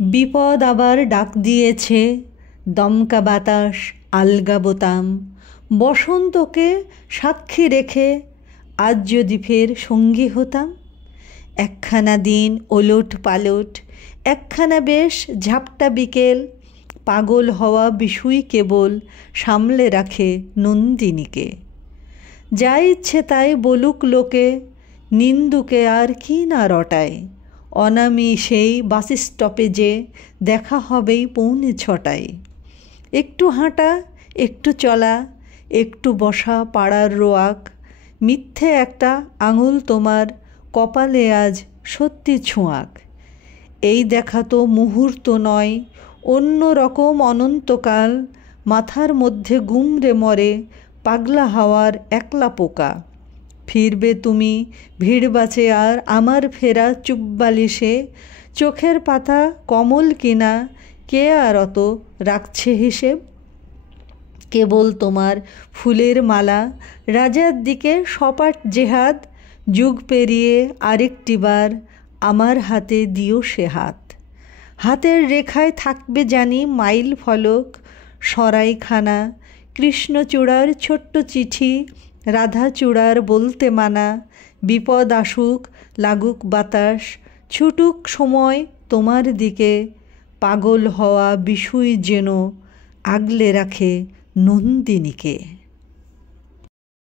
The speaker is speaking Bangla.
বিপদ আবার ডাক দিয়েছে, দমকা বাতাস আলগা বোতাম। বসন্তকে সাক্ষী রেখে আজ যদি ফের সঙ্গী হতাম। একখানা দিন ওলট পালট, একখানা বেশ ঝাপটা বিকেল, পাগল হওয়া বিশুই কেবল সামলে রাখে নন্দিনীকে। যা ইচ্ছে তাই বলুক লোকে, নিন্দুকে আর কি না রটায়। অনামি সেই বাস স্টপেজে দেখা হবেই 6:45। একটু হাঁটা, একটু চলা, একটু বসা পাড়ার রোয়াক, মিথ্যে একটা আঙুল তোমার কপালে আজ সত্যি ছোঁয়াক। এই দেখা তো মুহূর্ত নয়, অন্য রকম অনন্তকাল। মাথার মধ্যে গুমরে মরে পাগলা হাওয়ার একলা পোকা। ফিরবে তুমি ভিড় বাঁচে আর আমার ফেরা চুপবালিশে। চোখের পাতা কমল কিনা কে আর অত রাখছে হিসেব। কেবল তোমার ফুলের মালা, রাজার দিকে সপাট জেহাদ। যুগ পেরিয়ে আরেকটি বার আমার হাতে দিও সে হাত। হাতের রেখায় থাকবে জানি মাইল ফলক, সরাইখানা, কৃষ্ণচূড়ার ছোট্ট চিঠি, রাধাচূড়ার বলতে মানা। বিপদ আসুক, লাগুক বাতাস, ছুটুক সময় তোমার দিকে, পাগল হওয়া বিশুই যেন আগলে রাখে নন্দিনীকে।